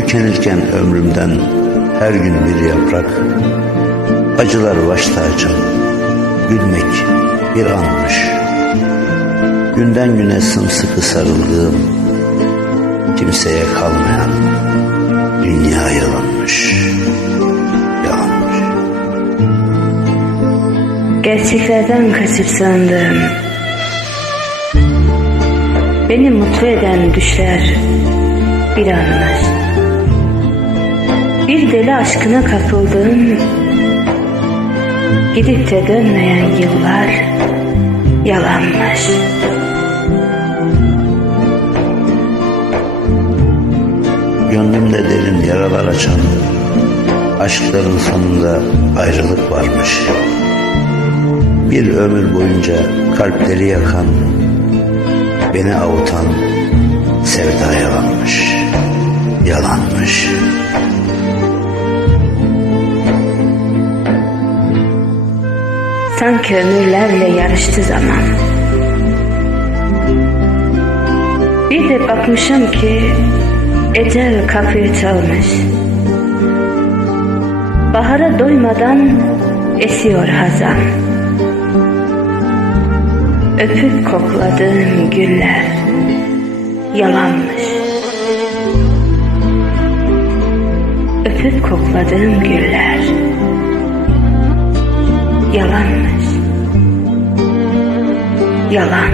Tükenirken ömrümden her gün bir yaprak. Acılar baş tacım. Gülmek bir anmış. Günden güne sımsıkı sarıldığım Kimseye kalmayan Dünya yalanmış Yalanmış Gerçeklerden kaçıp sandığım Beni mutlu eden düşler bir anlar Deli aşkına kapıldığım Gidip de dönmeyen yıllar yalanmış. Gönlümde derin yaralar açan Aşkların sonunda ayrılık varmış. Bir ömür boyunca kalpleri yakan Beni avutan sevda yalanmış Yalanmış Sanki ömürlerle yarıştı zaman. Bir de bakmışım ki Ecel kapıyı çalmış. Bahara doymadan esiyor hazan. Öpüp kokladığım güller yalanmış. Öpüp kokladığım güller yalanmış. Yalan